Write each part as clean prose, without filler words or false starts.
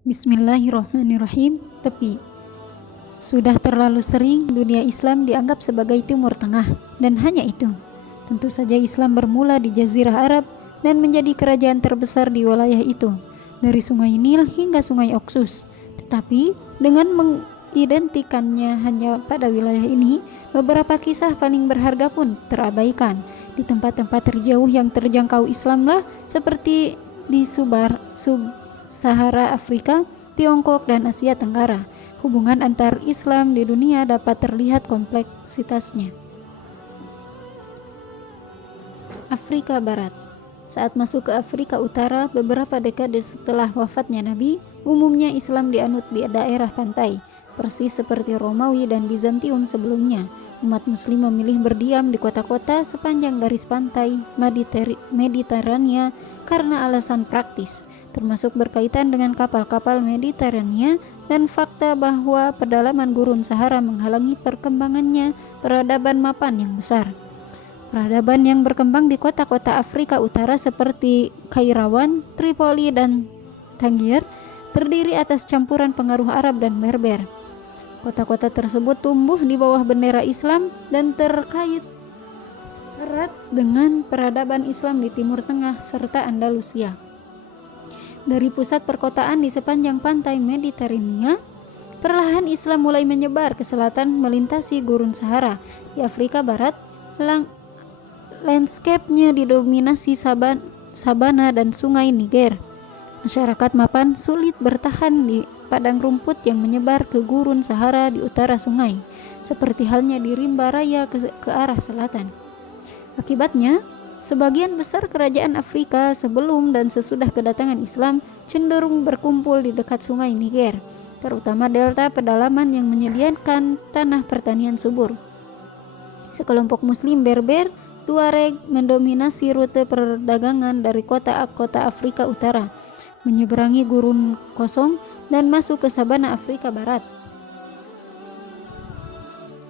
Bismillahirrahmanirrahim. Tepi. Sudah terlalu sering dunia Islam dianggap sebagai Timur Tengah, dan hanya itu. Tentu saja Islam bermula di Jazirah Arab dan menjadi kerajaan terbesar di wilayah itu, dari Sungai Nil hingga Sungai Oksus. Tetapi dengan mengidentikannya hanya pada wilayah ini, beberapa kisah paling berharga pun terabaikan. Di tempat-tempat terjauh yang terjangkau Islamlah, seperti di Sub-Sahara Afrika, Tiongkok, dan Asia Tenggara, hubungan antar Islam di dunia dapat terlihat kompleksitasnya. Afrika Barat. Saat masuk ke Afrika Utara, beberapa dekade setelah wafatnya Nabi, umumnya Islam dianut di daerah pantai, persis seperti Romawi dan Bizantium sebelumnya. Umat muslim memilih berdiam di kota-kota sepanjang garis pantai Mediterania karena alasan praktis, termasuk berkaitan dengan kapal-kapal Mediterania dan fakta bahwa pedalaman gurun Sahara menghalangi perkembangannya peradaban mapan yang besar. Peradaban yang berkembang di kota-kota Afrika Utara seperti Kairawan, Tripoli, dan Tangier terdiri atas campuran pengaruh Arab dan Berber. Kota-kota tersebut tumbuh di bawah bendera Islam dan terkait erat dengan peradaban Islam di Timur Tengah serta Andalusia. Dari pusat perkotaan di sepanjang pantai Mediterania, perlahan Islam mulai menyebar ke selatan melintasi gurun Sahara. Di Afrika Barat, landscape-nya didominasi sabana dan sungai Niger. Masyarakat mapan sulit bertahan di padang rumput yang menyebar ke gurun Sahara di utara sungai, seperti halnya di rimba raya ke arah selatan. Akibatnya, sebagian besar kerajaan Afrika sebelum dan sesudah kedatangan Islam cenderung berkumpul di dekat sungai Niger, terutama delta pedalaman yang menyediakan tanah pertanian subur. Sekelompok Muslim Berber Tuareg mendominasi rute perdagangan dari kota-kota Afrika Utara, menyeberangi gurun kosong dan masuk ke sabana Afrika Barat.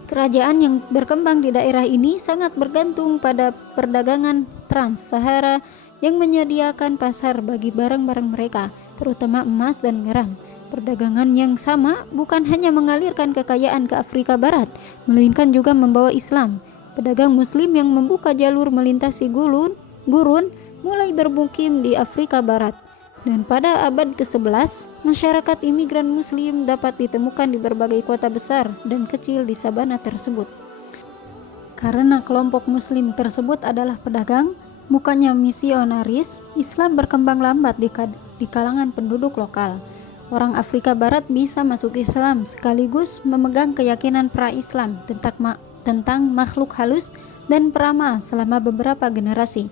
Kerajaan yang berkembang di daerah ini sangat bergantung pada perdagangan Trans-Sahara yang menyediakan pasar bagi barang-barang mereka, terutama emas dan garam. Perdagangan yang sama bukan hanya mengalirkan kekayaan ke Afrika Barat, melainkan juga membawa Islam. Pedagang Muslim yang membuka jalur melintasi gurun mulai bermukim di Afrika Barat. Dan pada abad ke-11, masyarakat imigran Muslim dapat ditemukan di berbagai kota besar dan kecil di sabana tersebut. Karena kelompok Muslim tersebut adalah pedagang, bukannya misionaris, Islam berkembang lambat di kalangan penduduk lokal. Orang Afrika Barat bisa masuk Islam sekaligus memegang keyakinan pra-Islam tentang makhluk halus dan peramal selama beberapa generasi.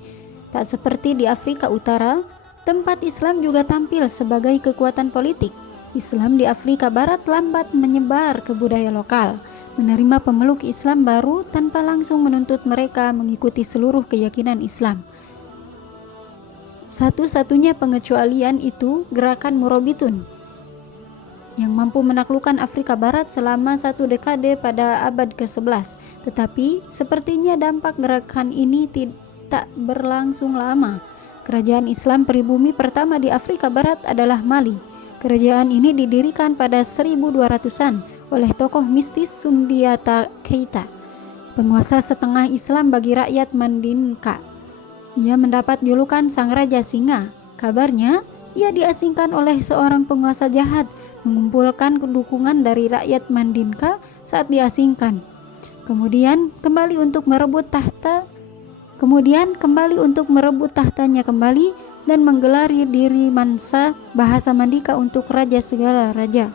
Tak seperti di Afrika Utara, tempat Islam juga tampil sebagai kekuatan politik. Islam di Afrika Barat lambat menyebar ke budaya lokal, menerima pemeluk Islam baru tanpa langsung menuntut mereka mengikuti seluruh keyakinan Islam. Satu-satunya pengecualian itu gerakan Murabitun, yang mampu menaklukkan Afrika Barat selama 1 dekade pada abad ke-11. Tetapi sepertinya dampak gerakan ini tak berlangsung lama. Kerajaan Islam pribumi pertama di Afrika Barat adalah Mali. Kerajaan ini didirikan pada 1200-an oleh tokoh mistis Sundiata Keita, penguasa setengah Islam bagi rakyat Mandinka. Ia mendapat julukan Sang Raja Singa. Kabarnya, ia diasingkan oleh seorang penguasa jahat, mengumpulkan dukungan dari rakyat Mandinka saat diasingkan. Kemudian kembali untuk merebut tahtanya kembali dan menggelari diri Mansa, bahasa Mandika untuk raja segala raja.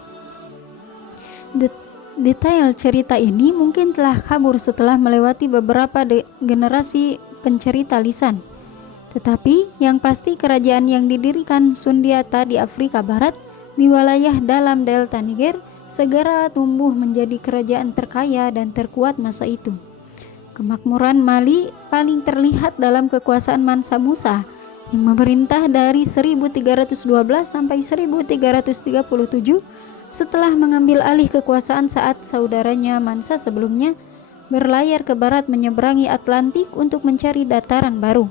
Detail cerita ini mungkin telah kabur setelah melewati beberapa generasi pencerita lisan. Tetapi yang pasti kerajaan yang didirikan Sundiata di Afrika Barat di wilayah dalam delta Niger segera tumbuh menjadi kerajaan terkaya dan terkuat masa itu. Kemakmuran Mali paling terlihat dalam kekuasaan Mansa Musa yang memerintah dari 1312 sampai 1337 setelah mengambil alih kekuasaan saat saudaranya Mansa sebelumnya berlayar ke barat menyeberangi Atlantik untuk mencari dataran baru.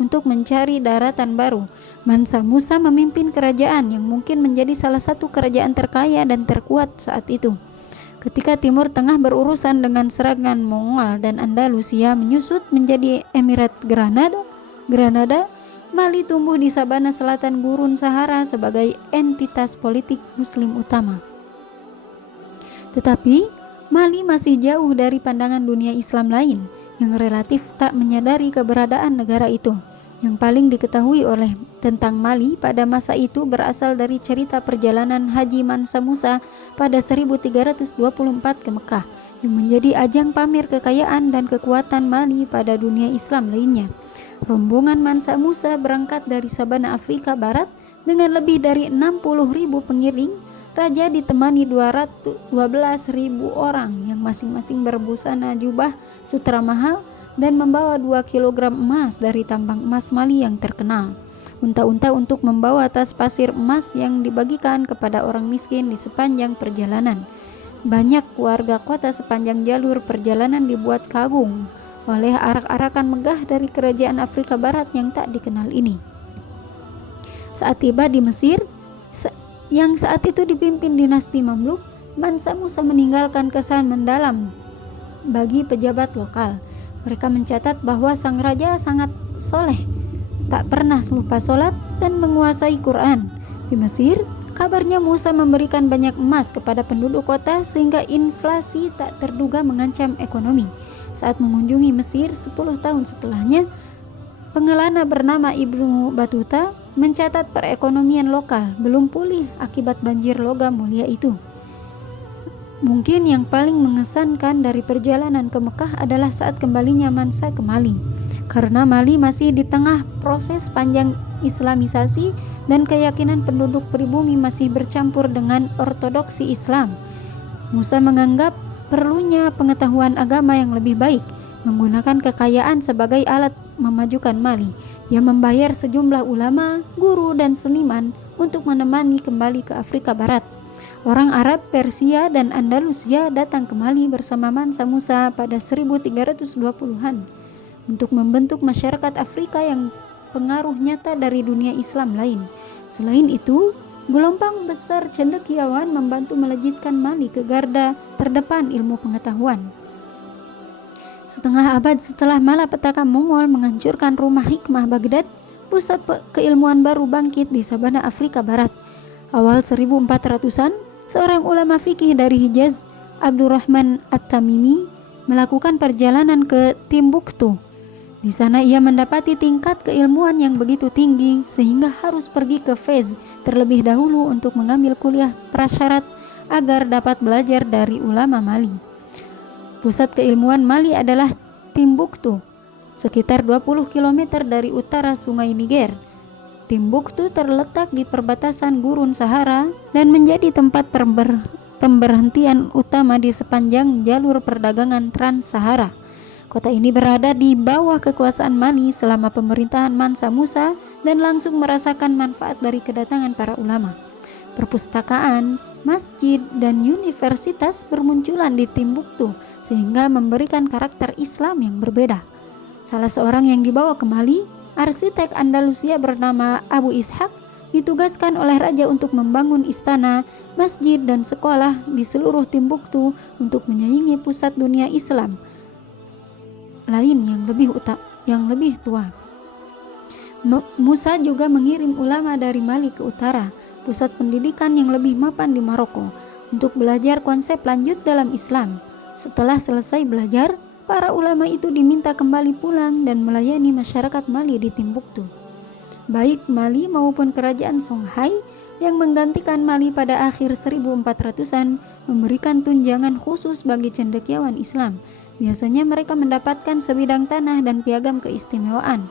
untuk mencari daratan baru. Mansa Musa memimpin kerajaan yang mungkin menjadi salah satu kerajaan terkaya dan terkuat saat itu. Ketika Timur Tengah berurusan dengan serangan Mongol dan Andalusia menyusut menjadi Emirat Granada, Mali tumbuh di sabana selatan Gurun Sahara sebagai entitas politik Muslim utama. Tetapi Mali masih jauh dari pandangan dunia Islam lain yang relatif tak menyadari keberadaan negara itu. Yang paling diketahui oleh tentang Mali pada masa itu berasal dari cerita perjalanan Haji Mansa Musa pada 1324 ke Mekah, yang menjadi ajang pamer kekayaan dan kekuatan Mali pada dunia Islam lainnya. Rombongan Mansa Musa berangkat dari sabana Afrika Barat dengan lebih dari 60.000 pengiring. Raja ditemani 12.000 orang yang masing-masing berbusana jubah sutra mahal dan membawa 2 kg emas dari tambang emas Mali yang terkenal. Unta-unta untuk membawa tas pasir emas yang dibagikan kepada orang miskin di sepanjang perjalanan. Banyak warga kota sepanjang jalur perjalanan dibuat kagum oleh arak-arakan megah dari kerajaan Afrika Barat yang tak dikenal ini. Saat tiba di Mesir, yang saat itu dipimpin dinasti Mamluk, Mansa Musa meninggalkan kesan mendalam bagi pejabat lokal. Mereka mencatat bahwa sang raja sangat soleh, tak pernah lupa sholat dan menguasai Quran. Di Mesir, kabarnya Musa memberikan banyak emas kepada penduduk kota sehingga inflasi tak terduga mengancam ekonomi. Saat mengunjungi Mesir 10 tahun setelahnya, pengelana bernama Ibnu Battuta mencatat perekonomian lokal belum pulih akibat banjir logam mulia itu. Mungkin yang paling mengesankan dari perjalanan ke Mekah adalah saat kembalinya Mansa ke Mali, karena Mali masih di tengah proses panjang Islamisasi dan keyakinan penduduk pribumi masih bercampur dengan ortodoksi Islam. Musa menganggap perlunya pengetahuan agama yang lebih baik, menggunakan kekayaan sebagai alat memajukan Mali. Ia membayar sejumlah ulama, guru, dan seniman untuk menemani kembali ke Afrika Barat. Orang Arab, Persia, dan Andalusia datang ke Mali bersama Mansa Musa pada 1320-an untuk membentuk masyarakat Afrika yang pengaruh nyata dari dunia Islam lain. Selain itu, gelombang besar cendekiawan membantu melejitkan Mali ke garda terdepan ilmu pengetahuan. Setengah abad setelah malapetaka Mongol menghancurkan rumah hikmah Baghdad, pusat keilmuan baru bangkit di sabana Afrika Barat. Awal 1400-an, seorang ulama fikih dari Hijaz, Abdurrahman At-Tamimi, melakukan perjalanan ke Timbuktu. Di sana ia mendapati tingkat keilmuan yang begitu tinggi sehingga harus pergi ke Fez terlebih dahulu untuk mengambil kuliah prasyarat agar dapat belajar dari ulama Mali. Pusat keilmuan Mali adalah Timbuktu, sekitar 20 km dari utara sungai Niger. Timbuktu terletak di perbatasan Gurun Sahara dan menjadi tempat pemberhentian utama di sepanjang jalur perdagangan Trans-Sahara. Kota ini berada di bawah kekuasaan Mali selama pemerintahan Mansa Musa dan langsung merasakan manfaat dari kedatangan para ulama. Perpustakaan, masjid, dan universitas bermunculan di Timbuktu sehingga memberikan karakter Islam yang berbeda. Salah seorang yang dibawa ke Mali, arsitek Andalusia bernama Abu Ishaq, ditugaskan oleh raja untuk membangun istana, masjid, dan sekolah di seluruh Timbuktu untuk menyaingi pusat dunia Islam lain yang lebih tua. Musa juga mengirim ulama dari Mali ke utara, pusat pendidikan yang lebih mapan di Maroko, untuk belajar konsep lanjut dalam Islam. Setelah selesai belajar, para ulama itu diminta kembali pulang dan melayani masyarakat Mali di Timbuktu. Baik Mali maupun kerajaan Songhai yang menggantikan Mali pada akhir 1400-an memberikan tunjangan khusus bagi cendekiawan Islam. Biasanya mereka mendapatkan sebidang tanah dan piagam keistimewaan.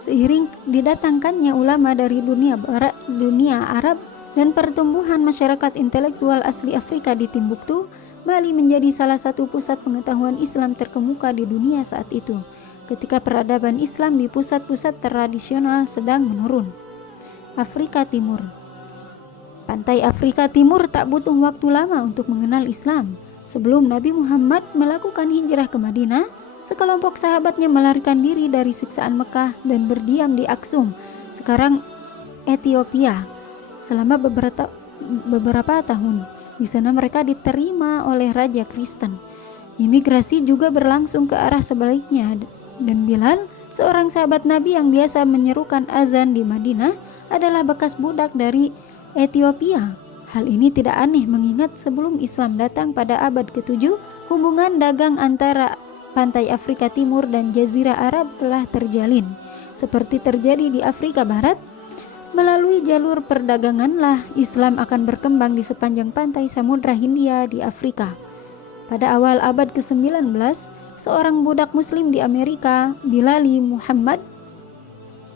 Seiring didatangkannya ulama dari dunia barat, dunia Arab, dan pertumbuhan masyarakat intelektual asli Afrika di Timbuktu, Mali menjadi salah satu pusat pengetahuan Islam terkemuka di dunia saat itu, ketika peradaban Islam di pusat-pusat tradisional sedang menurun. Afrika Timur. Pantai Afrika Timur tak butuh waktu lama untuk mengenal Islam. Sebelum Nabi Muhammad melakukan hijrah ke Madinah, sekelompok sahabatnya melarikan diri dari siksaan Mekah dan berdiam di Aksum, sekarang Ethiopia, selama beberapa tahun. Di sana mereka diterima oleh Raja Kristen. Imigrasi juga berlangsung ke arah sebaliknya, dan Bilal, seorang sahabat Nabi yang biasa menyerukan azan di Madinah, adalah bekas budak dari Ethiopia. Hal ini tidak aneh mengingat sebelum Islam datang pada abad ke-7, hubungan dagang antara pantai Afrika Timur dan Jazirah Arab telah terjalin. Seperti terjadi di Afrika Barat, melalui jalur perdaganganlah Islam akan berkembang di sepanjang pantai Samudra Hindia di Afrika. Pada awal abad ke-19, seorang budak muslim di Amerika, Bilali Muhammad,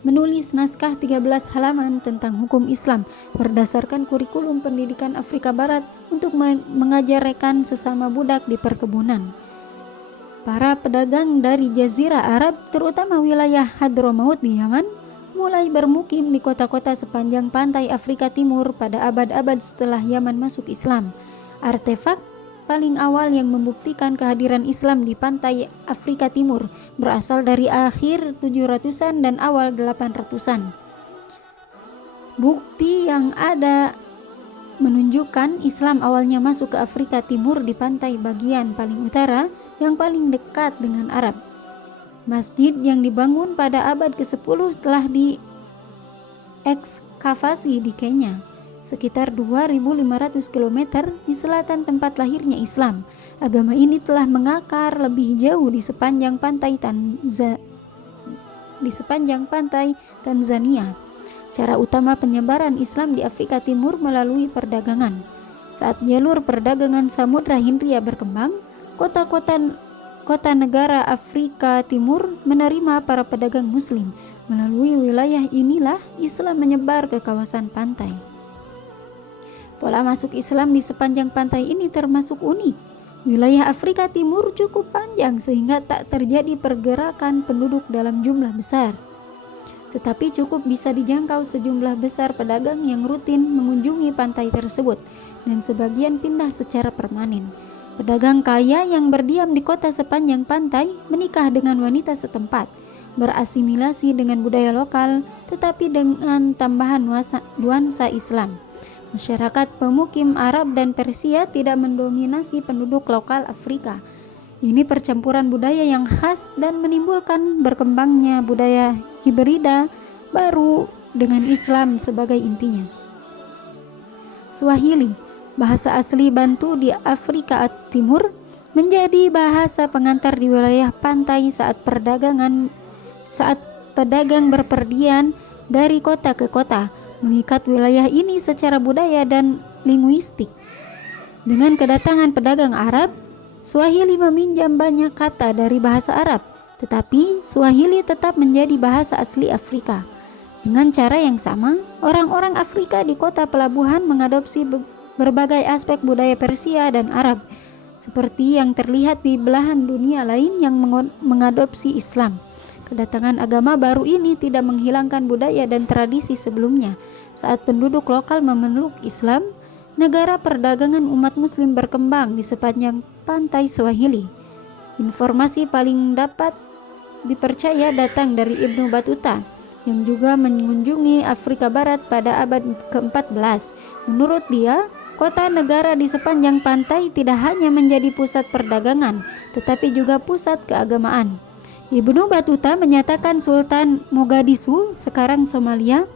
menulis naskah 13 halaman tentang hukum Islam berdasarkan kurikulum pendidikan Afrika Barat untuk mengajar rekan sesama budak di perkebunan. Para pedagang dari Jazirah Arab, terutama wilayah Hadramaut di Yaman, mulai bermukim di kota-kota sepanjang pantai Afrika Timur pada abad-abad setelah Yaman masuk Islam. Artefak paling awal yang membuktikan kehadiran Islam di pantai Afrika Timur berasal dari akhir 700-an dan awal 800-an. Bukti yang ada menunjukkan Islam awalnya masuk ke Afrika Timur di pantai bagian paling utara yang paling dekat dengan Arab. Masjid yang dibangun pada abad ke-10 telah diekskavasi di Kenya, sekitar 2.500 km di selatan tempat lahirnya Islam. Agama ini telah mengakar lebih jauh di sepanjang pantai Tanzania. Cara utama penyebaran Islam di Afrika Timur melalui perdagangan. Saat jalur perdagangan Samudra Hindia berkembang, kota negara Afrika Timur menerima para pedagang muslim. Melalui wilayah inilah Islam menyebar ke kawasan pantai. Pola masuk Islam di sepanjang pantai ini termasuk unik. Wilayah Afrika Timur cukup panjang sehingga tak terjadi pergerakan penduduk dalam jumlah besar. Tetapi cukup bisa dijangkau sejumlah besar pedagang yang rutin mengunjungi pantai tersebut, dan sebagian pindah secara permanen. Pedagang kaya yang berdiam di kota sepanjang pantai menikah dengan wanita setempat, berasimilasi dengan budaya lokal, tetapi dengan tambahan nuansa Islam. Masyarakat pemukim Arab dan Persia tidak mendominasi penduduk lokal Afrika. Ini percampuran budaya yang khas dan menimbulkan berkembangnya budaya hibrida baru dengan Islam sebagai intinya. Swahili, bahasa asli Bantu di Afrika Timur, menjadi bahasa pengantar di wilayah pantai saat pedagang berpergian dari kota ke kota, mengikat wilayah ini secara budaya dan linguistik. Dengan kedatangan pedagang Arab, Swahili meminjam banyak kata dari bahasa Arab, tetapi Swahili tetap menjadi bahasa asli Afrika. Dengan cara yang sama, orang-orang Afrika di kota pelabuhan mengadopsi berbagai aspek budaya Persia dan Arab, seperti yang terlihat di belahan dunia lain yang mengadopsi Islam. Kedatangan agama baru ini tidak menghilangkan budaya dan tradisi sebelumnya. Saat penduduk lokal memeluk Islam, negara perdagangan umat muslim berkembang di sepanjang pantai Swahili. Informasi paling dapat dipercaya datang dari Ibnu Battuta, yang juga mengunjungi Afrika Barat pada abad ke-14. Menurut dia, kota negara di sepanjang pantai tidak hanya menjadi pusat perdagangan, tetapi juga pusat keagamaan. Ibnu Battuta menyatakan Sultan Mogadishu, sekarang Somalia,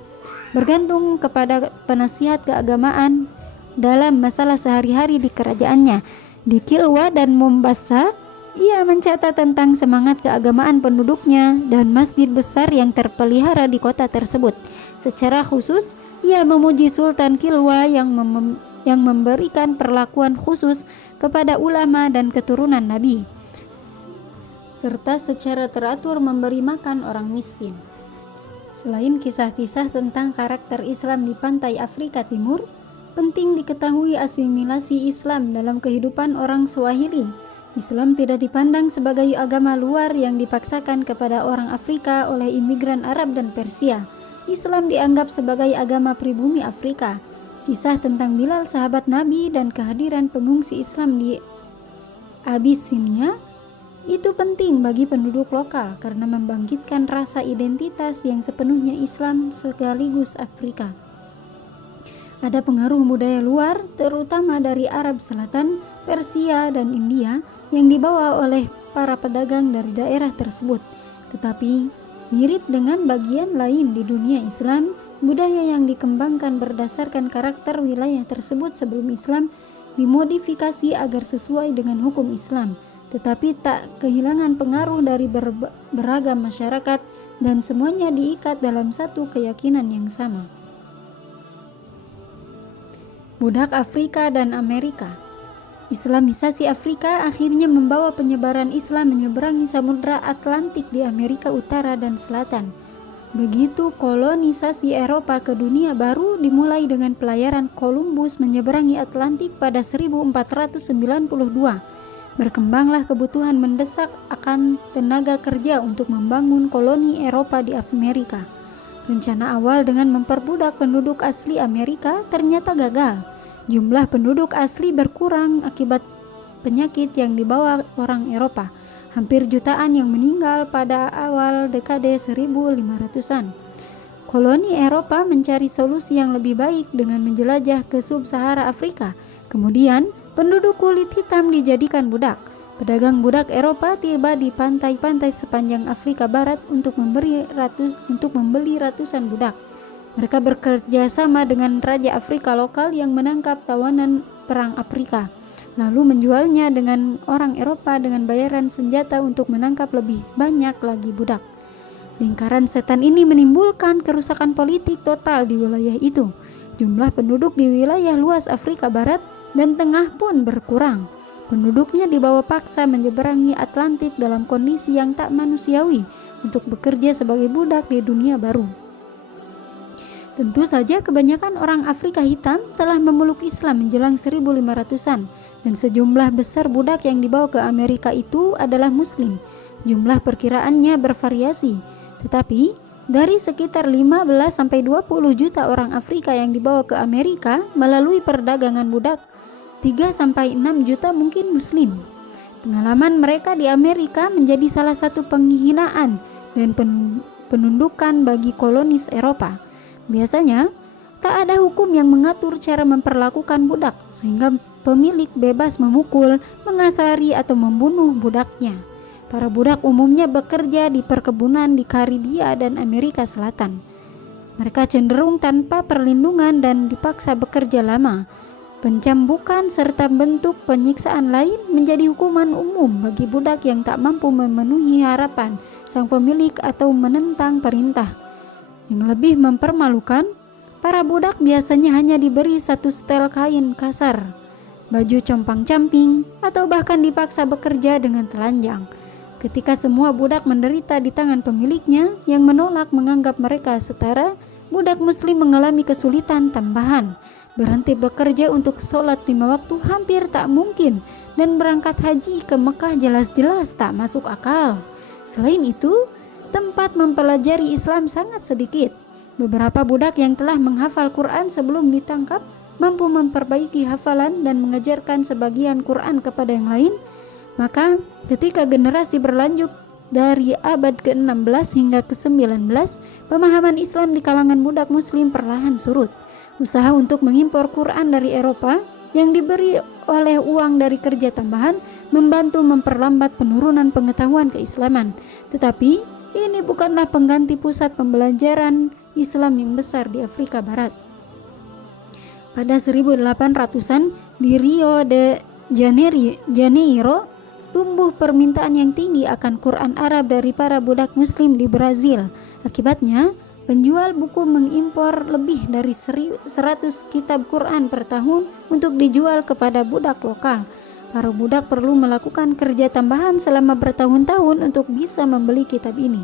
bergantung kepada penasihat keagamaan dalam masalah sehari-hari di kerajaannya. Di Kilwa dan Mombasa, ia mencatat tentang semangat keagamaan penduduknya dan masjid besar yang terpelihara di kota tersebut. Secara khusus, ia memuji Sultan Kilwa yang memberikan perlakuan khusus kepada ulama dan keturunan Nabi, serta secara teratur memberi makan orang miskin. Selain kisah-kisah tentang karakter Islam di pantai Afrika Timur, penting diketahui asimilasi Islam dalam kehidupan orang Swahili. Islam tidak dipandang sebagai agama luar yang dipaksakan kepada orang Afrika oleh imigran Arab dan Persia. Islam dianggap sebagai agama pribumi Afrika. Kisah tentang Bilal sahabat Nabi dan kehadiran pengungsi Islam di Abyssinia Itu penting bagi penduduk lokal karena membangkitkan rasa identitas yang sepenuhnya Islam sekaligus Afrika. Ada pengaruh budaya luar, terutama dari Arab Selatan, Persia, dan India yang dibawa oleh para pedagang dari daerah tersebut. Tetapi, mirip dengan bagian lain di dunia Islam, budaya yang dikembangkan berdasarkan karakter wilayah tersebut sebelum Islam dimodifikasi agar sesuai dengan hukum Islam, tetapi tak kehilangan pengaruh dari beragam masyarakat dan semuanya diikat dalam satu keyakinan yang sama. Budak Afrika dan Amerika. Islamisasi Afrika akhirnya membawa penyebaran Islam menyeberangi Samudra Atlantik di Amerika Utara dan Selatan. Begitu kolonisasi Eropa ke dunia baru dimulai dengan pelayaran Columbus menyeberangi Atlantik pada 1492. Berkembanglah kebutuhan mendesak akan tenaga kerja untuk membangun koloni Eropa di Amerika. Rencana awal dengan memperbudak penduduk asli Amerika ternyata gagal. Jumlah penduduk asli berkurang akibat penyakit yang dibawa orang Eropa. Hampir jutaan yang meninggal pada awal dekade 1500-an. Koloni Eropa mencari solusi yang lebih baik dengan menjelajah ke sub-Sahara Afrika. Kemudian, penduduk kulit hitam dijadikan budak. Pedagang budak Eropa tiba di pantai-pantai sepanjang Afrika Barat untuk membeli ratusan budak. Mereka bekerja sama dengan raja Afrika lokal yang menangkap tawanan perang Afrika, lalu menjualnya dengan orang Eropa dengan bayaran senjata untuk menangkap lebih banyak lagi budak. Lingkaran setan ini menimbulkan kerusakan politik total di wilayah itu. Jumlah penduduk di wilayah luas Afrika Barat dan Tengah pun berkurang. Penduduknya dibawa paksa menyeberangi Atlantik dalam kondisi yang tak manusiawi untuk bekerja sebagai budak di dunia baru. Tentu saja kebanyakan orang Afrika hitam telah memeluk Islam menjelang 1500-an dan sejumlah besar budak yang dibawa ke Amerika itu adalah Muslim. Jumlah perkiraannya bervariasi, tetapi dari sekitar 15-20 juta orang Afrika yang dibawa ke Amerika melalui perdagangan budak, 3-6 juta mungkin Muslim. Pengalaman mereka di Amerika menjadi salah satu penghinaan dan penundukan bagi kolonis Eropa. Biasanya, tak ada hukum yang mengatur cara memperlakukan budak, sehingga pemilik bebas memukul, mengasari, atau membunuh budaknya. Para budak umumnya bekerja di perkebunan di Karibia dan Amerika Selatan. Mereka cenderung tanpa perlindungan dan dipaksa bekerja lama. Pencambukan serta bentuk penyiksaan lain menjadi hukuman umum bagi budak yang tak mampu memenuhi harapan sang pemilik atau menentang perintah. Yang lebih mempermalukan, para budak biasanya hanya diberi satu setel kain kasar, baju compang-camping, atau bahkan dipaksa bekerja dengan telanjang. Ketika semua budak menderita di tangan pemiliknya yang menolak menganggap mereka setara, budak Muslim mengalami kesulitan tambahan. Berhenti bekerja untuk sholat 5 waktu hampir tak mungkin, dan berangkat haji ke Mekah jelas-jelas tak masuk akal. Selain itu, tempat mempelajari Islam sangat sedikit. Beberapa budak yang telah menghafal Quran sebelum ditangkap mampu memperbaiki hafalan dan mengajarkan sebagian Quran kepada yang lain. Maka ketika generasi berlanjut dari abad ke-16 hingga ke-19, pemahaman Islam di kalangan budak Muslim perlahan surut. Usaha untuk mengimpor Quran dari Eropa yang diberi oleh uang dari kerja tambahan membantu memperlambat penurunan pengetahuan keislaman. Tetapi ini bukanlah pengganti pusat pembelajaran Islam yang besar di Afrika Barat. Pada 1800-an di Rio de Janeiro, tumbuh permintaan yang tinggi akan Quran Arab dari para budak Muslim di Brazil. Akibatnya, penjual buku mengimpor lebih dari 100 kitab Quran per tahun untuk dijual kepada budak lokal. Para budak perlu melakukan kerja tambahan selama bertahun-tahun untuk bisa membeli kitab ini.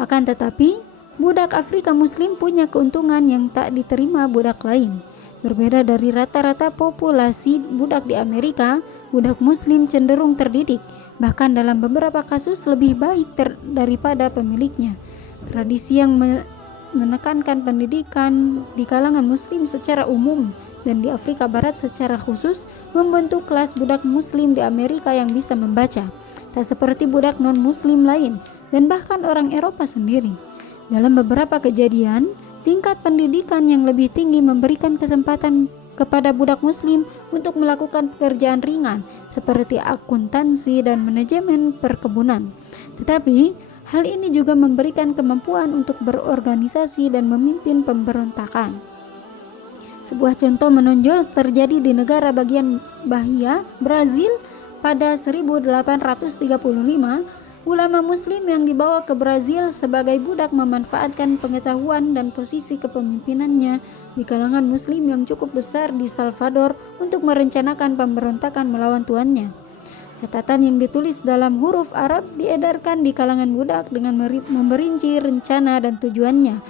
Akan tetapi, budak Afrika Muslim punya keuntungan yang tak diterima budak lain. Berbeda dari rata-rata populasi budak di Amerika, budak Muslim cenderung terdidik, bahkan dalam beberapa kasus lebih baik daripada pemiliknya. Tradisi yang menekankan pendidikan di kalangan Muslim secara umum dan di Afrika Barat secara khusus membentuk kelas budak Muslim di Amerika yang bisa membaca. tak seperti budak non-muslim lain dan bahkan orang Eropa sendiri. Dalam beberapa kejadian, tingkat pendidikan yang lebih tinggi memberikan kesempatan kepada budak muslim untuk melakukan pekerjaan ringan seperti akuntansi dan manajemen perkebunan. Tetapi, hal ini juga memberikan kemampuan untuk berorganisasi dan memimpin pemberontakan. Sebuah contoh menonjol terjadi di negara bagian Bahia, Brazil pada 1835. Ulama muslim yang dibawa ke Brazil sebagai budak memanfaatkan pengetahuan dan posisi kepemimpinannya di kalangan muslim yang cukup besar di Salvador untuk merencanakan pemberontakan melawan tuannya. Catatan yang ditulis dalam huruf Arab diedarkan di kalangan budak dengan memberinci rencana dan tujuannya.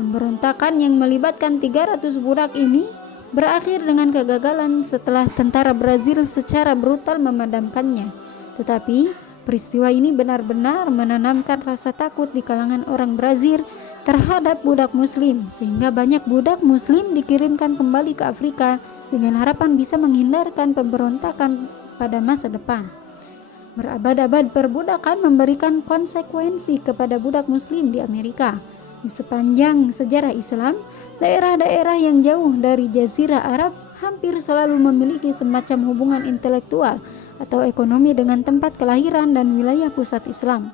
Pemberontakan yang melibatkan 300 budak ini berakhir dengan kegagalan setelah tentara Brazil secara brutal memadamkannya. Tetapi peristiwa ini benar-benar menanamkan rasa takut di kalangan orang Brazil terhadap budak muslim, sehingga banyak budak muslim dikirimkan kembali ke Afrika dengan harapan bisa menghindarkan pemberontakan pada masa depan. Berabad-abad perbudakan memberikan konsekuensi kepada budak muslim di Amerika. Di sepanjang sejarah Islam, daerah-daerah yang jauh dari Jazirah Arab hampir selalu memiliki semacam hubungan intelektual atau ekonomi dengan tempat kelahiran dan wilayah pusat Islam.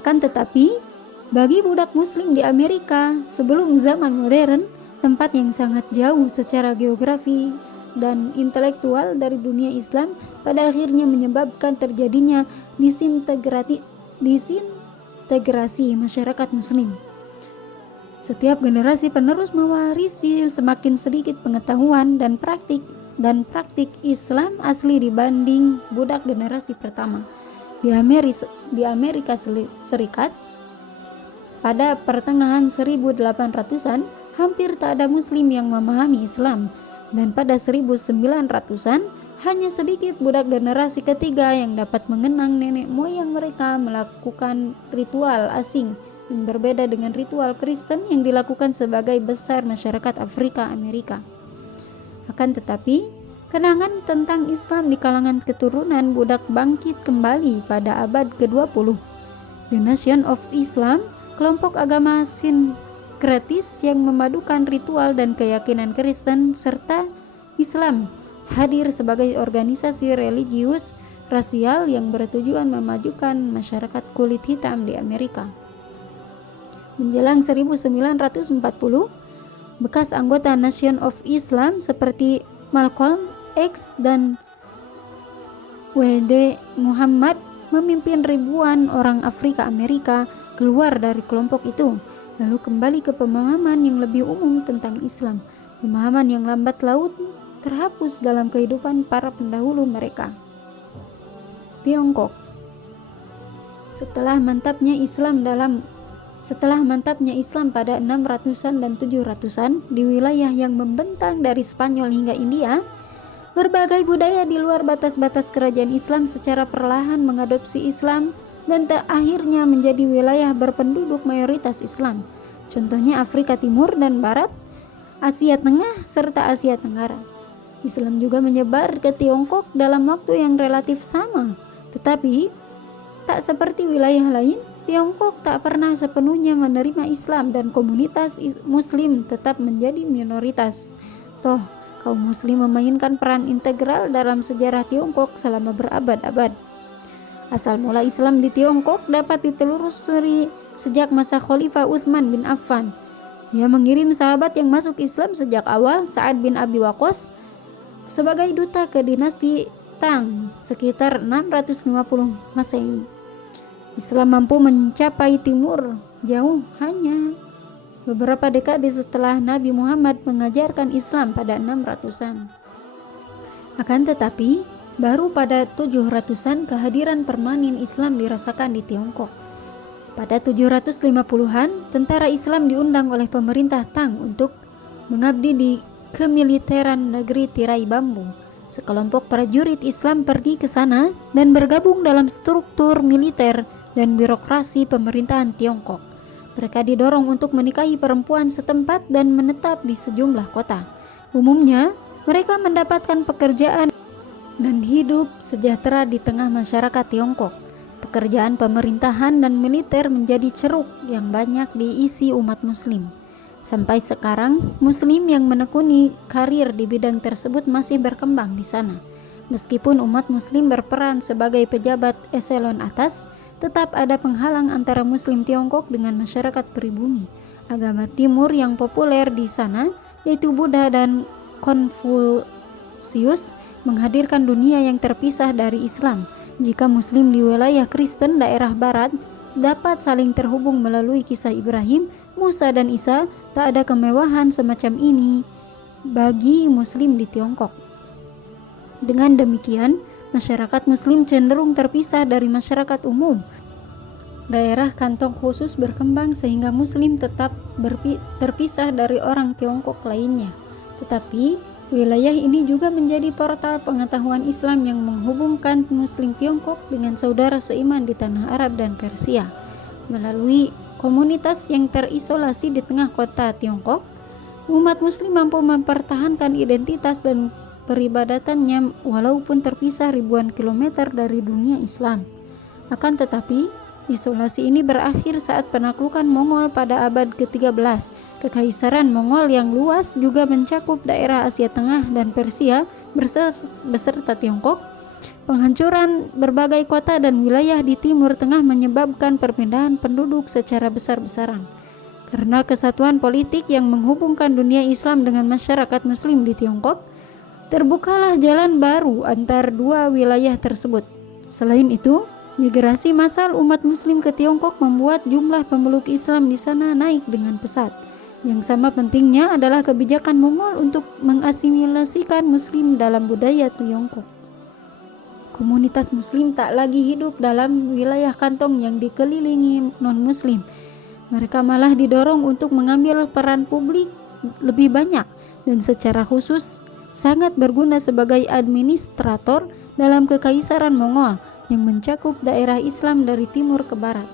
Akan tetapi, bagi budak muslim di Amerika sebelum zaman modern, tempat yang sangat jauh secara geografis dan intelektual dari dunia Islam pada akhirnya menyebabkan terjadinya disintegrasi masyarakat muslim. Setiap generasi penerus mewarisi semakin sedikit pengetahuan dan praktik Islam asli dibanding budak generasi pertama. Di Amerika Serikat, pada pertengahan 1800-an, hampir tak ada muslim yang memahami Islam, dan pada 1900-an, hanya sedikit budak generasi ketiga yang dapat mengenang nenek moyang mereka melakukan ritual asing yang berbeda dengan ritual Kristen yang dilakukan sebagai besar masyarakat Afrika Amerika. Akan tetapi, kenangan tentang Islam di kalangan keturunan budak bangkit kembali pada abad ke-20. The Nation of Islam, kelompok agama sinkretis yang memadukan ritual dan keyakinan Kristen serta Islam, hadir sebagai organisasi religius rasial yang bertujuan memajukan masyarakat kulit hitam di Amerika. Menjelang 1940, bekas anggota Nation of Islam seperti Malcolm X dan W.D. Muhammad memimpin ribuan orang Afrika Amerika keluar dari kelompok itu, lalu kembali ke pemahaman yang lebih umum tentang Islam, pemahaman yang lambat laun terhapus dalam kehidupan para pendahulu mereka. Tiongkok. Setelah mantapnya Islam pada 600-an dan 700-an di wilayah yang membentang dari Spanyol hingga India, berbagai budaya di luar batas-batas kerajaan Islam secara perlahan mengadopsi Islam dan akhirnya menjadi wilayah berpenduduk mayoritas Islam. Contohnya Afrika Timur dan Barat, Asia Tengah, serta Asia Tenggara. Islam juga menyebar ke Tiongkok dalam waktu yang relatif sama, tetapi tak seperti wilayah lain, Tiongkok tak pernah sepenuhnya menerima Islam dan komunitas Muslim tetap menjadi minoritas. Toh, kaum Muslim memainkan peran integral dalam sejarah Tiongkok selama berabad-abad. Asal mula Islam di Tiongkok dapat ditelusuri sejak masa Khalifah Utsman bin Affan. Dia mengirim sahabat yang masuk Islam sejak awal, Sa'ad bin Abi Waqqas, sebagai duta ke dinasti Tang sekitar 650 Masehi. Islam mampu mencapai timur jauh hanya beberapa dekade setelah Nabi Muhammad mengajarkan Islam pada 600-an. Akan tetapi, baru pada 700-an kehadiran permanen Islam dirasakan di Tiongkok. Pada 750-an, tentara Islam diundang oleh pemerintah Tang untuk mengabdi di kemiliteran negeri tirai bambu. Sekelompok prajurit Islam pergi ke sana dan bergabung dalam struktur militer dan birokrasi pemerintahan Tiongkok. Mereka didorong untuk menikahi perempuan setempat dan menetap di sejumlah kota. Umumnya, mereka mendapatkan pekerjaan dan hidup sejahtera di tengah masyarakat Tiongkok. Pekerjaan pemerintahan dan militer menjadi ceruk yang banyak diisi umat Muslim. Sampai sekarang, Muslim yang menekuni karir di bidang tersebut masih berkembang di sana. Meskipun umat Muslim berperan sebagai pejabat eselon atas, tetap ada penghalang antara Muslim Tiongkok dengan masyarakat pribumi. Agama Timur yang populer di sana, yaitu Buddha dan Konfusius, menghadirkan dunia yang terpisah dari Islam. Jika Muslim di wilayah Kristen daerah Barat dapat saling terhubung melalui kisah Ibrahim, Musa dan Isa, tak ada kemewahan semacam ini bagi Muslim di Tiongkok. Dengan demikian, masyarakat Muslim cenderung terpisah dari masyarakat umum. Daerah kantong khusus berkembang sehingga Muslim tetap terpisah dari orang Tiongkok lainnya. Tetapi, wilayah ini juga menjadi portal pengetahuan Islam yang menghubungkan Muslim Tiongkok dengan saudara seiman di tanah Arab dan Persia. Melalui komunitas yang terisolasi di tengah kota Tiongkok, umat Muslim mampu mempertahankan identitas dan peribadatannya walaupun terpisah ribuan kilometer dari dunia Islam. Akan tetapi, isolasi ini berakhir saat penaklukan Mongol pada abad ke-13. Kekaisaran Mongol yang luas juga mencakup daerah Asia Tengah dan Persia beserta Tiongkok. Penghancuran berbagai kota dan wilayah di Timur Tengah menyebabkan perpindahan penduduk secara besar-besaran. Karena kesatuan politik yang menghubungkan dunia Islam dengan masyarakat Muslim di Tiongkok, terbukalah jalan baru antar dua wilayah tersebut. Selain itu, migrasi massal umat Muslim ke Tiongkok membuat jumlah pemeluk Islam di sana naik dengan pesat. Yang sama pentingnya adalah kebijakan Mongol untuk mengasimilasikan Muslim dalam budaya Tiongkok. Komunitas Muslim tak lagi hidup dalam wilayah kantong yang dikelilingi non-Muslim. Mereka malah didorong untuk mengambil peran publik lebih banyak dan secara khusus sangat berguna sebagai administrator dalam kekaisaran Mongol yang mencakup daerah Islam dari timur ke barat.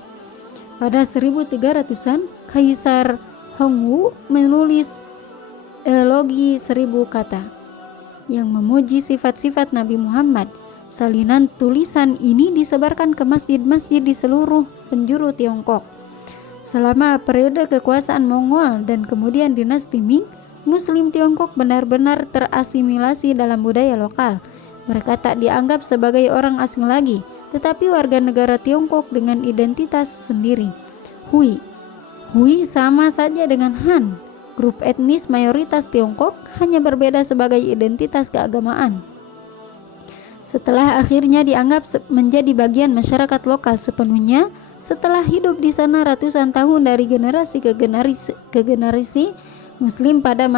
Pada 1300-an, Kaisar Hongwu menulis Elogi 1000 kata yang memuji sifat-sifat Nabi Muhammad. Salinan tulisan ini disebarkan ke masjid-masjid di seluruh penjuru Tiongkok. Selama periode kekuasaan Mongol dan kemudian dinasti Ming, Muslim Tiongkok benar-benar terasimilasi dalam budaya lokal. Mereka tak dianggap sebagai orang asing lagi, tetapi warga negara Tiongkok dengan identitas sendiri. Hui sama saja dengan Han, grup etnis mayoritas Tiongkok, hanya berbeda sebagai identitas keagamaan. Setelah akhirnya dianggap menjadi bagian masyarakat lokal sepenuhnya, setelah hidup di sana ratusan tahun dari generasi ke generasi, Muslim pada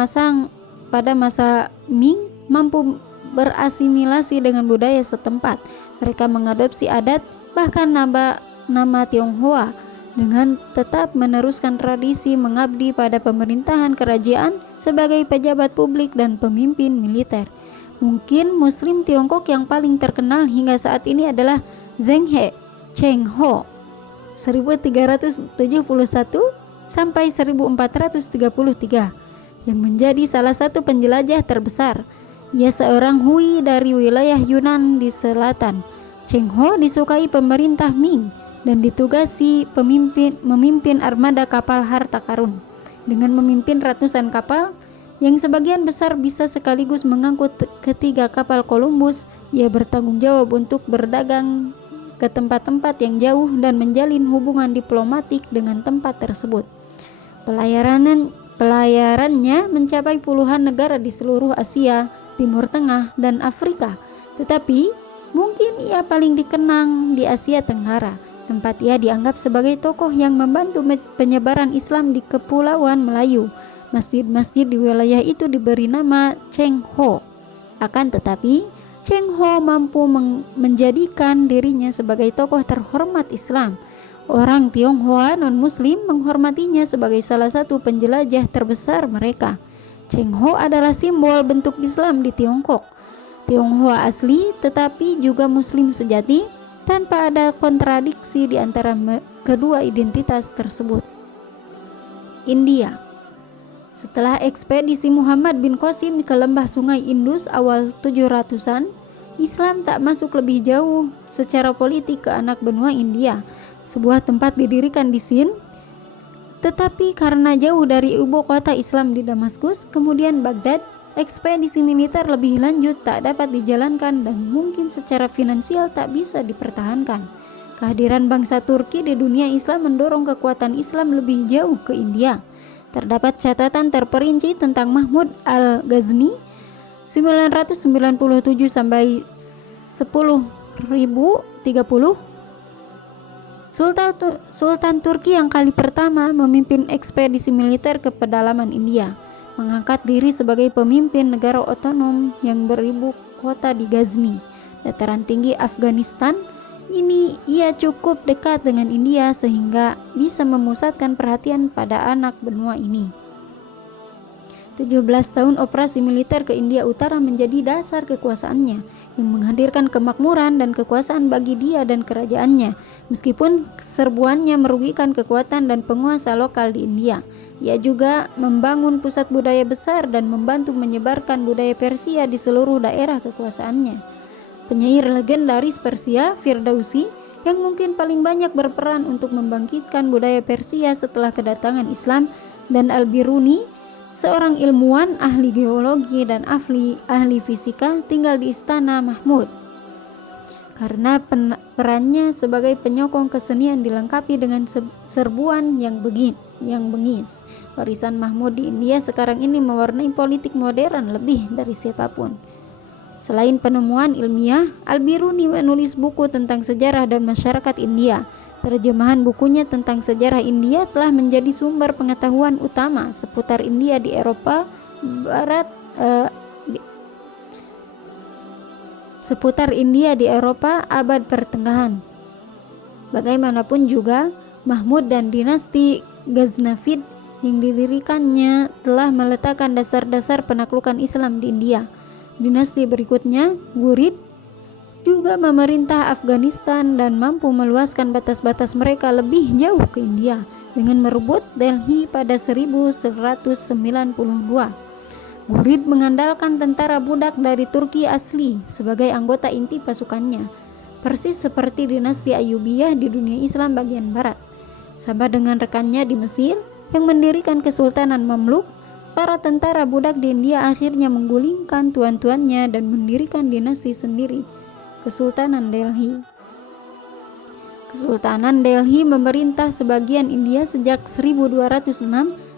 masa Ming mampu berasimilasi dengan budaya setempat. Mereka mengadopsi adat bahkan nama Tionghoa dengan tetap meneruskan tradisi mengabdi pada pemerintahan kerajaan sebagai pejabat publik dan pemimpin militer. Mungkin Muslim Tiongkok yang paling terkenal hingga saat ini adalah Zheng He Cheng Ho 1371 sampai 1433 yang menjadi salah satu penjelajah terbesar. Ia seorang Hui dari wilayah Yunan di selatan. Cheng Ho disukai pemerintah Ming dan ditugasi memimpin armada kapal harta karun. Dengan memimpin ratusan kapal yang sebagian besar bisa sekaligus mengangkut ketiga kapal Columbus, ia bertanggung jawab untuk berdagang ke tempat-tempat yang jauh dan menjalin hubungan diplomatik dengan tempat tersebut. Pelayarannya mencapai puluhan negara di seluruh Asia, Timur Tengah, dan Afrika. Tetapi mungkin ia paling dikenang di Asia Tenggara, tempat ia dianggap sebagai tokoh yang membantu penyebaran Islam di Kepulauan Melayu. Masjid-masjid di wilayah itu diberi nama Cheng Ho. Akan tetapi, Cheng Ho mampu menjadikan dirinya sebagai tokoh terhormat Islam. Orang Tionghoa non-Muslim menghormatinya sebagai salah satu penjelajah terbesar mereka. Cheng Ho adalah simbol bentuk Islam di Tiongkok. Tionghoa asli tetapi juga Muslim sejati, tanpa ada kontradiksi di antara kedua identitas tersebut. India. Setelah ekspedisi Muhammad bin Qasim ke lembah Sungai Indus awal 700-an, Islam tak masuk lebih jauh secara politik ke anak benua India. Sebuah tempat didirikan di Sind, tetapi karena jauh dari ibu kota Islam di Damaskus, kemudian Baghdad, ekspedisi militer lebih lanjut tak dapat dijalankan dan mungkin secara finansial tak bisa dipertahankan. Kehadiran bangsa Turki di dunia Islam mendorong kekuatan Islam lebih jauh ke India. Terdapat catatan terperinci tentang Mahmud al-Ghazni 997 sampai 1030. Sultan Turki yang kali pertama memimpin ekspedisi militer ke pedalaman India, mengangkat diri sebagai pemimpin negara otonom yang beribu kota di Ghazni, dataran tinggi Afghanistan. Ini ia cukup dekat dengan India sehingga bisa memusatkan perhatian pada anak benua ini. 17 tahun operasi militer ke India Utara menjadi dasar kekuasaannya, yang menghadirkan kemakmuran dan kekuasaan bagi dia dan kerajaannya. Meskipun serbuannya merugikan kekuatan dan penguasa lokal di India, ia juga membangun pusat budaya besar dan membantu menyebarkan budaya Persia di seluruh daerah kekuasaannya. Penyair legendaris Persia, Firdausi, yang mungkin paling banyak berperan untuk membangkitkan budaya Persia setelah kedatangan Islam, dan Al-Biruni, seorang ilmuwan, ahli geologi dan ahli fisika, tinggal di istana Mahmud. Karena perannya sebagai penyokong kesenian dilengkapi dengan serbuan yang bengis. Warisan Mahmud di India sekarang ini mewarnai politik modern lebih dari siapapun. Selain penemuan ilmiah, Al-Biruni menulis buku tentang sejarah dan masyarakat India. Terjemahan bukunya tentang sejarah India telah menjadi sumber pengetahuan utama seputar India di Eropa Barat, abad pertengahan. Bagaimanapun juga, Mahmud dan dinasti Ghaznavid yang didirikannya telah meletakkan dasar-dasar penaklukan Islam di India. Dinasti berikutnya, Ghurid, juga memerintah Afghanistan dan mampu meluaskan batas-batas mereka lebih jauh ke India dengan merebut Delhi pada 1192. Ghurid mengandalkan tentara budak dari Turki asli sebagai anggota inti pasukannya, persis seperti dinasti Ayyubiyah di dunia Islam bagian barat. Sama dengan rekannya di Mesir yang mendirikan Kesultanan Mamluk, para tentara budak di India akhirnya menggulingkan tuan-tuannya dan mendirikan dinasti sendiri, Kesultanan Delhi. Kesultanan Delhi memerintah sebagian India sejak 1206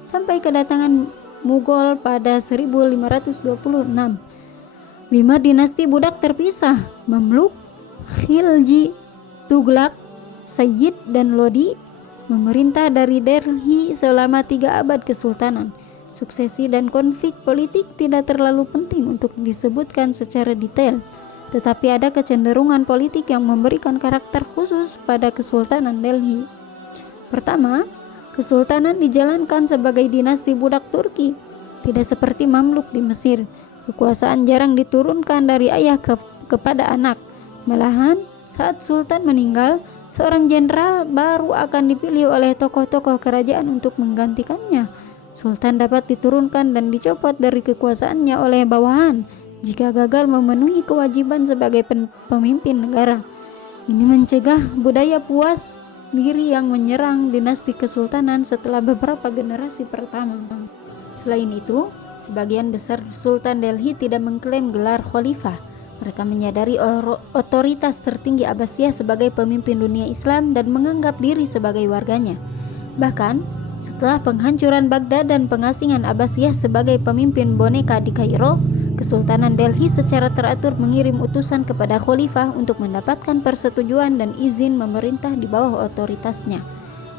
sampai kedatangan Mughal pada 1526. 5 dinasti budak terpisah, Mamluk, Khilji, Tughlaq, Sayyid, dan Lodi, memerintah dari Delhi selama 3 abad kesultanan. Suksesi dan konflik politik tidak terlalu penting untuk disebutkan secara detail, tetapi ada kecenderungan politik yang memberikan karakter khusus pada Kesultanan Delhi. Pertama, kesultanan dijalankan sebagai dinasti budak Turki, tidak seperti Mamluk di Mesir. Kekuasaan jarang diturunkan dari ayah kepada anak. Malahan, saat sultan meninggal, seorang jenderal baru akan dipilih oleh tokoh-tokoh kerajaan untuk menggantikannya. Sultan dapat diturunkan dan dicopot dari kekuasaannya oleh bawahan jika gagal memenuhi kewajiban sebagai pemimpin negara. Ini mencegah budaya puas diri yang menyerang dinasti kesultanan setelah beberapa generasi pertama. Selain itu, sebagian besar Sultan Delhi tidak mengklaim gelar khalifah. Mereka menyadari otoritas tertinggi Abbasiyah sebagai pemimpin dunia Islam dan menganggap diri sebagai warganya. Bahkan, setelah penghancuran Baghdad dan pengasingan Abbasiyah sebagai pemimpin boneka di Kairo, Kesultanan Delhi secara teratur mengirim utusan kepada khalifah untuk mendapatkan persetujuan dan izin memerintah di bawah otoritasnya.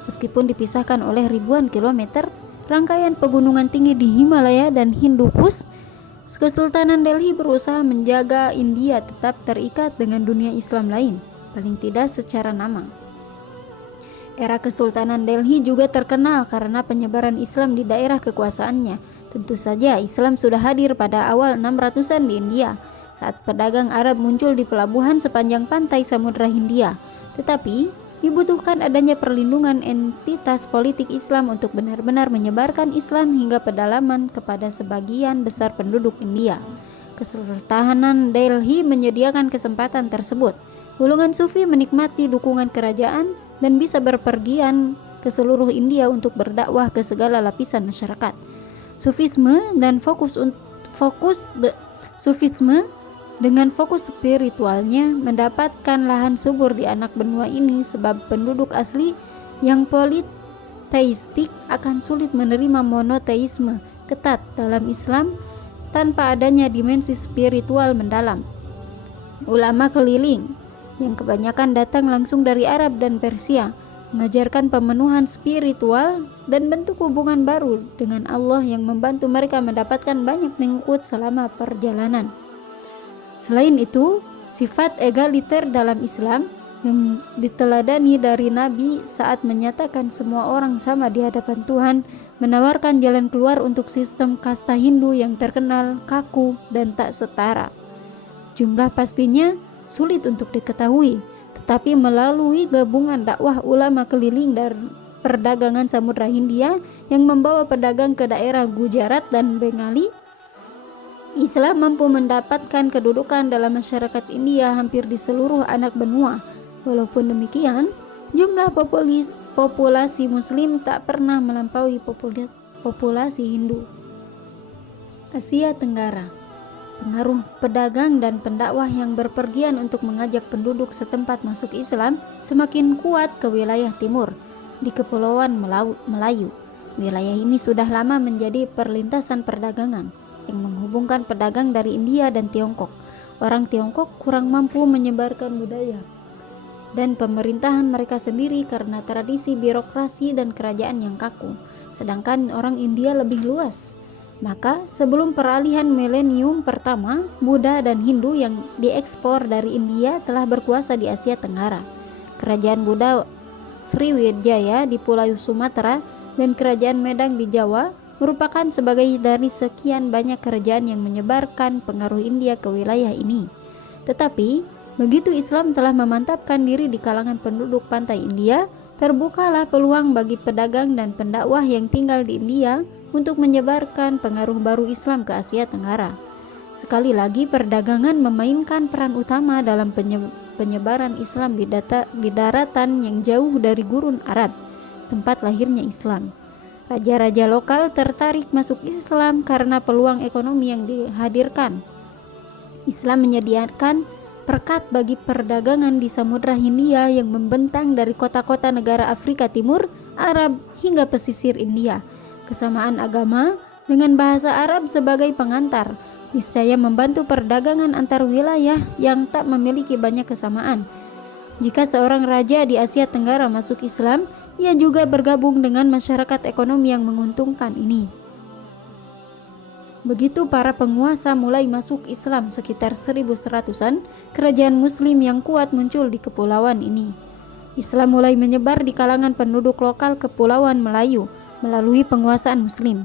Meskipun dipisahkan oleh ribuan kilometer, rangkaian pegunungan tinggi di Himalaya dan Hindu Kush, Kesultanan Delhi berusaha menjaga India tetap terikat dengan dunia Islam lain, paling tidak secara nama. Era Kesultanan Delhi juga terkenal karena penyebaran Islam di daerah kekuasaannya. Tentu saja Islam sudah hadir pada awal 600-an di India, saat pedagang Arab muncul di pelabuhan sepanjang pantai Samudra Hindia. Tetapi, dibutuhkan adanya perlindungan entitas politik Islam untuk benar-benar menyebarkan Islam hingga pedalaman kepada sebagian besar penduduk India. Kesultanan Delhi menyediakan kesempatan tersebut. Golongan Sufi menikmati dukungan kerajaan dan bisa berpergian ke seluruh India untuk berdakwah ke segala lapisan masyarakat. Sufisme dengan fokus spiritualnya mendapatkan lahan subur di anak benua ini, sebab penduduk asli yang politeistik akan sulit menerima monoteisme ketat dalam Islam tanpa adanya dimensi spiritual mendalam. Ulama keliling yang kebanyakan datang langsung dari Arab dan Persia mengajarkan pemenuhan spiritual dan bentuk hubungan baru dengan Allah yang membantu mereka mendapatkan banyak pengikut selama perjalanan. Selain itu, sifat egaliter dalam Islam yang diteladani dari Nabi saat menyatakan semua orang sama di hadapan Tuhan menawarkan jalan keluar untuk sistem kasta Hindu yang terkenal kaku dan tak setara. Jumlah pastinya sulit untuk diketahui, tetapi melalui gabungan dakwah ulama keliling dari perdagangan Samudra Hindia yang membawa pedagang ke daerah Gujarat dan Bengali, Islam mampu mendapatkan kedudukan dalam masyarakat India hampir di seluruh anak benua. Walaupun demikian, jumlah populasi Muslim tak pernah melampaui populasi Hindu. Asia Tenggara. Pengaruh pedagang dan pendakwah yang berpergian untuk mengajak penduduk setempat masuk Islam semakin kuat ke wilayah timur di Kepulauan Melayu. Wilayah ini sudah lama menjadi perlintasan perdagangan yang menghubungkan pedagang dari India dan Tiongkok. Orang Tiongkok kurang mampu menyebarkan budaya dan pemerintahan mereka sendiri karena tradisi birokrasi dan kerajaan yang kaku, sedangkan orang India lebih luas. Maka sebelum peralihan milenium pertama, Buddha dan Hindu yang diekspor dari India telah berkuasa di Asia Tenggara. Kerajaan Buddha Sriwijaya di Pulau Sumatera dan Kerajaan Medang di Jawa merupakan sebagai dari sekian banyak kerajaan yang menyebarkan pengaruh India ke wilayah ini. Tetapi begitu Islam telah memantapkan diri di kalangan penduduk pantai India, terbukalah peluang bagi pedagang dan pendakwah yang tinggal di India untuk menyebarkan pengaruh baru Islam ke Asia Tenggara. Sekali lagi, perdagangan memainkan peran utama dalam penyebaran Islam di daratan yang jauh dari gurun Arab, tempat lahirnya Islam. Raja-raja lokal tertarik masuk Islam karena peluang ekonomi yang dihadirkan. Islam menyediakan perkat bagi perdagangan di Samudra Hindia yang membentang dari kota-kota negara Afrika Timur, Arab hingga pesisir India. Kesamaan agama dengan bahasa Arab sebagai pengantar niscaya membantu perdagangan antar wilayah yang tak memiliki banyak kesamaan. Jika seorang raja di Asia Tenggara masuk Islam, ia juga bergabung dengan masyarakat ekonomi yang menguntungkan ini. Begitu para penguasa mulai masuk Islam sekitar 1100-an, kerajaan muslim yang kuat muncul di kepulauan ini. Islam mulai menyebar di kalangan penduduk lokal Kepulauan Melayu melalui penguasa muslim.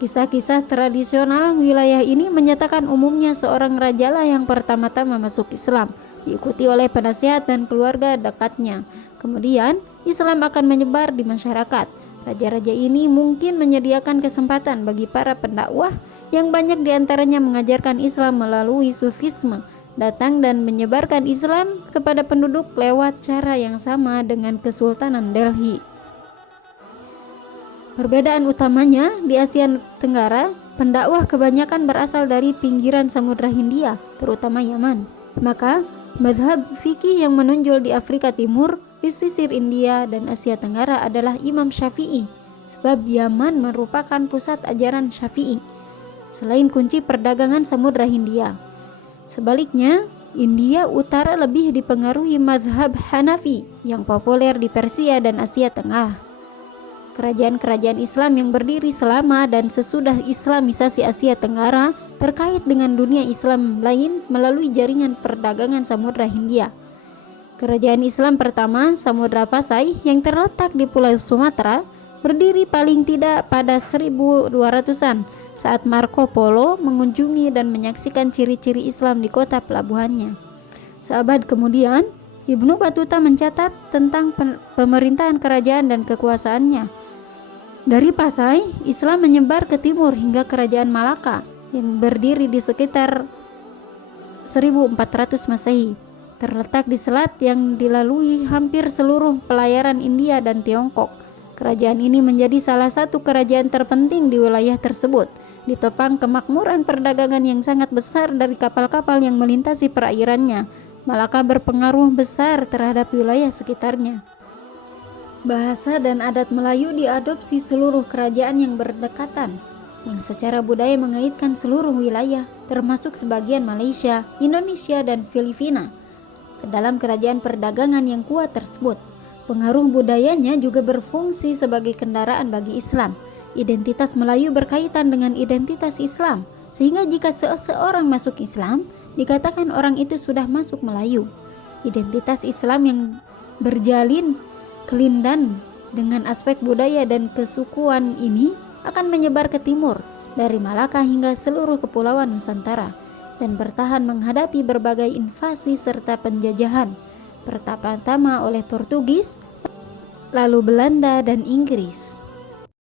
Kisah-kisah tradisional wilayah ini menyatakan umumnya seorang rajalah yang pertama-tama masuk Islam, diikuti oleh penasihat dan keluarga dekatnya. Kemudian Islam akan menyebar di masyarakat. Raja-raja ini mungkin menyediakan kesempatan bagi para pendakwah yang banyak diantaranya mengajarkan Islam melalui Sufisme, datang dan menyebarkan Islam kepada penduduk lewat cara yang sama dengan Kesultanan Delhi. Perbedaan utamanya di Asia Tenggara, pendakwah kebanyakan berasal dari pinggiran Samudra Hindia, terutama Yaman. Maka, mazhab fikih yang menonjol di Afrika Timur, pesisir India dan Asia Tenggara adalah Imam Syafi'i, sebab Yaman merupakan pusat ajaran Syafi'i, selain kunci perdagangan Samudra Hindia. Sebaliknya, India Utara lebih dipengaruhi mazhab Hanafi yang populer di Persia dan Asia Tengah. Kerajaan-kerajaan Islam yang berdiri selama dan sesudah Islamisasi Asia Tenggara terkait dengan dunia Islam lain melalui jaringan perdagangan Samudra Hindia. Kerajaan Islam pertama, Samudra Pasai, yang terletak di Pulau Sumatera, berdiri paling tidak pada 1200-an saat Marco Polo mengunjungi dan menyaksikan ciri-ciri Islam di kota pelabuhannya. Seabad kemudian, Ibnu Battuta mencatat tentang pemerintahan kerajaan dan kekuasaannya. Dari Pasai, Islam menyebar ke timur hingga Kerajaan Malaka yang berdiri di sekitar 1400 Masehi. Terletak di selat yang dilalui hampir seluruh pelayaran India dan Tiongkok. Kerajaan ini menjadi salah satu kerajaan terpenting di wilayah tersebut, ditopang kemakmuran perdagangan yang sangat besar dari kapal-kapal yang melintasi perairannya. Malaka berpengaruh besar terhadap wilayah sekitarnya. Bahasa dan adat Melayu diadopsi seluruh kerajaan yang berdekatan, yang secara budaya mengaitkan seluruh wilayah, termasuk sebagian Malaysia, Indonesia, dan Filipina, ke dalam kerajaan perdagangan yang kuat tersebut. Pengaruh budayanya juga berfungsi sebagai kendaraan bagi Islam. Identitas Melayu berkaitan dengan identitas Islam, sehingga jika seseorang masuk Islam, dikatakan orang itu sudah masuk Melayu. Identitas Islam yang berjalin kelindan dengan aspek budaya dan kesukuan ini akan menyebar ke timur, dari Malaka hingga seluruh kepulauan Nusantara, dan bertahan menghadapi berbagai invasi serta penjajahan, pertama-tama oleh Portugis, lalu Belanda dan Inggris.